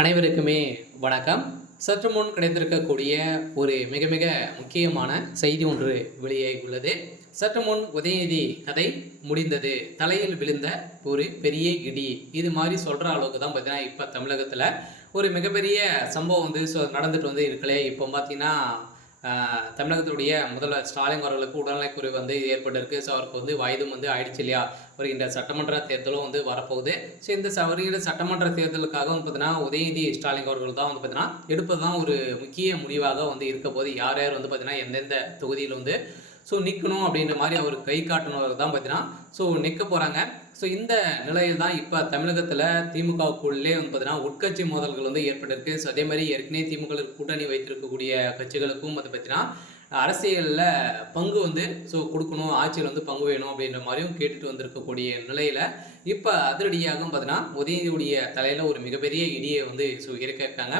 அனைவருக்குமே வணக்கம். சற்று முன் கிடைத்திருக்கக்கூடிய ஒரு மிக மிக முக்கியமான செய்தி ஒன்று வெளியாகி உள்ளது. சற்று முன் உதயநிதி கதை முடிந்தது, தலையில் விழுந்த ஒரு பெரிய இடி, இது மாதிரி சொல்கிற அளவுக்கு தான் பார்த்தீங்கன்னா இப்போ தமிழகத்தில் ஒரு மிகப்பெரிய சம்பவம் வந்து நடந்துட்டு வந்து இருக்கலே. இப்போ பார்த்தீங்கன்னா தமிழகத்துடைய முதல்வர் ஸ்டாலின் அவர்களுக்கு உடல்நலக்குறைவு வந்து ஏற்பட்டிருக்கு. ஸோ அவருக்கு வந்து வயதும் வந்து ஆயிடுச்சு இல்லையா. வருகின்ற சட்டமன்ற தேர்தலும் வந்து வரப்போகுது. ஸோ இந்த வருகின்ற சட்டமன்ற தேர்தலுக்காக வந்து பார்த்தீங்கன்னா உதயநிதி ஸ்டாலின் அவர்கள் தான் வந்து பார்த்தீங்கன்னா எடுப்பது தான் ஒரு முக்கிய முடிவாக வந்து இருக்க போது. யார் யார் வந்து பார்த்தீங்கன்னா எந்தெந்த தொகுதியில் வந்து நிற்கணும் அப்படின்ற மாதிரி அவர் கை காட்டணும் தான் பார்த்தீங்கன்னா நிற்க போகிறாங்க. இந்த நிலையில் தான் இப்போ தமிழகத்தில் திமுகவுக்குள்ளே வந்து பார்த்தீங்கன்னா உட்கட்சி மோதல்கள் வந்து ஏற்பட்டிருக்கு. அதே மாதிரி ஏற்கனவே திமுக கூட்டணி வைத்திருக்கக்கூடிய கட்சிகளுக்கும் வந்து பார்த்தீங்கன்னா அரசியலில் பங்கு வந்து கொடுக்கணும், ஆட்சியில் வந்து பங்கு வேணும் அப்படின்ற மாதிரியும் கேட்டுட்டு வந்திருக்கக்கூடிய நிலையில் இப்போ அதிரடியாகவும் பார்த்தீங்கன்னா உதயநிதியுடைய தலையில் ஒரு மிகப்பெரிய இடியை வந்து இருக்காங்க.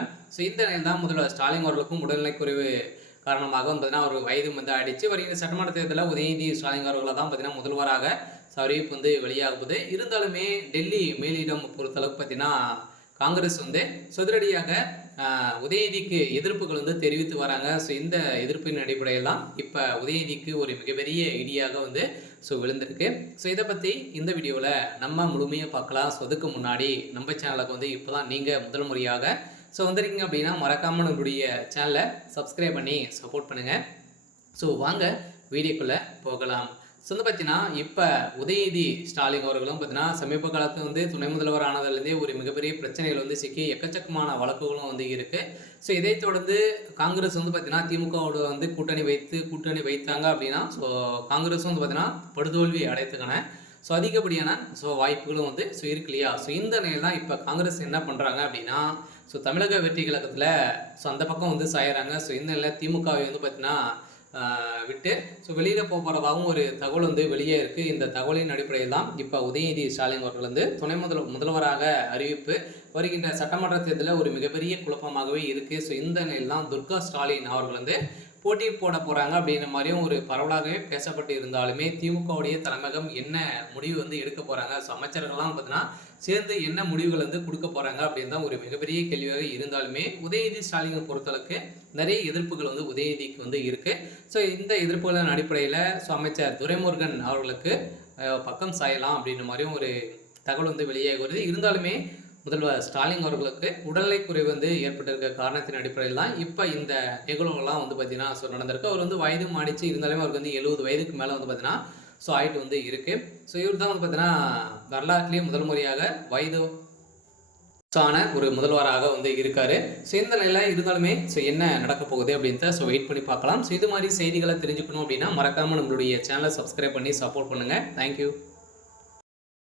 இந்த நிலையில் தான் முதல்வர் ஸ்டாலின் அவர்களுக்கும் உடல்நலக்குறைவு காரணமாக வந்து பார்த்தீங்கன்னா ஒரு வயது வந்து ஆயிடுச்சு. வருகிற சட்டமன்ற தேர்தலில் உதயநிதி ஸ்டாலின் அவர்களை தான் பார்த்தீங்கன்னா முதல்வராக அறிவிப்பு வந்து வெளியாகுது. இருந்தாலுமே டெல்லி மேலிடம் பொறுத்தளவுக்கு பார்த்தீங்கன்னா காங்கிரஸ் வந்து சொதிரடியாக உதயநிதிக்கு எதிர்ப்புகள் வந்து தெரிவித்து வராங்க. இந்த எதிர்ப்பின் அடிப்படையில் தான் இப்போ உதயநிதிக்கு ஒரு மிகப்பெரிய இடியாக வந்து விழுந்திருக்கு. இதை பற்றி இந்த வீடியோவில் நம்ம முழுமையாக பார்க்கலாம். அதுக்கு முன்னாடி நம்ம சேனலுக்கு வந்து இப்போ தான் நீங்கள் முதல் முறையாக வந்துருக்கீங்க அப்படின்னா மறக்காமல் நம்மளுடைய சேனலை சப்ஸ்கிரைப் பண்ணி சப்போர்ட் பண்ணுங்கள். வாங்க வீடியோக்குள்ளே போகலாம். வந்து பார்த்தீங்கன்னா இப்போ உதயநிதி ஸ்டாலின் அவர்களும் பார்த்தீங்கன்னா சமீப காலத்தில் வந்து துணை முதல்வர் ஆனதுலேருந்தே ஒரு மிகப்பெரிய பிரச்சனைகள் வந்து சிக்கி எக்கச்சக்கமான வழக்குகளும் வந்து இருக்குது. இதை தொடர்ந்து காங்கிரஸ் வந்து பார்த்தீங்கன்னா திமுகவோட வந்து கூட்டணி வைத்தாங்க அப்படின்னா காங்கிரஸும் வந்து பார்த்தீங்கன்னா படுதோல்வி அடைத்துக்கான அதிகப்படியான வாய்ப்புகளும் வந்து இருக்கு இல்லையா. இந்த நிலையில் தான் இப்போ காங்கிரஸ் என்ன பண்ணுறாங்க அப்படின்னா தமிழக வெற்றி கழகத்தில் அந்த பக்கம் வந்து சாயிறாங்க. இந்த நிலையில் திமுகவை வந்து பார்த்தீங்கன்னா விட்டு வெளியில் போகிறதாகவும் ஒரு தகவல் வந்து வெளியே இருக்குது. இந்த தகவலின் அடிப்படையில் தான் இப்போ உதயநிதி ஸ்டாலின் அவர்கள் வந்து துணை முதல்வராக அறிவிப்பு வருகின்ற சட்டமன்ற தேர்தலில் ஒரு மிகப்பெரிய குழப்பமாகவே இருக்குது. இந்த நிலையில் தான் துர்கா ஸ்டாலின் அவர்கள் வந்து போட்டி போட போகிறாங்க அப்படின்ற மாதிரியும் ஒரு பரவலாகவே பேசப்பட்டு இருந்தாலுமே திமுகவுடைய தலைமையகம் என்ன முடிவு வந்து எடுக்க போகிறாங்க, அமைச்சர்கள்லாம் பார்த்தீங்கன்னா சேர்ந்து என்ன முடிவுகள் வந்து கொடுக்க போகிறாங்க அப்படின்னு தான் ஒரு மிகப்பெரிய கேள்வியாக இருந்தாலுமே உதயநிதி ஸ்டாலினை பொறுத்தளவுக்கு நிறைய எதிர்ப்புகள் வந்து உதயநிதிக்கு வந்து இருக்குது. இந்த எதிர்ப்புகளின் அடிப்படையில் அமைச்சர் துரைமுருகன் அவர்களுக்கு பக்கம் சாயலாம் அப்படின்ற மாதிரியும் ஒரு தகவல் வந்து வெளியாக வருது. இருந்தாலுமே முதல்வர் ஸ்டாலின் அவர்களுக்கு உடல்நலக்குறைவு வந்து ஏற்பட்டிருக்க காரணத்தின் அடிப்படையில் தான் இப்போ இந்த நிகழ்வுகள்லாம் வந்து பார்த்தீங்கன்னா நடந்திருக்கு. அவர் வந்து வயதும் ஆடிச்சு, இருந்தாலுமே அவருக்கு வந்து 70 வயதுக்கு மேலே வந்து பார்த்தீங்கன்னா ஆகிட்டு வந்து இருக்குது. இவர் தான் வந்து பார்த்தீங்கன்னா வரலாற்றிலேயே முதல் முறையாக வயது ஆன ஒரு முதல்வராக வந்து இருக்காரு. இந்த நிலையில் இருந்தாலுமே என்ன நடக்க போகுது அப்படின்றத வெயிட் பண்ணி பார்க்கலாம். இது மாதிரி செய்திகளை தெரிஞ்சுக்கணும் அப்படின்னா மறக்காமல் நம்மளுடைய சேனலை சப்ஸ்கிரைப் பண்ணி சப்போர்ட் பண்ணுங்கள். தேங்க்யூ.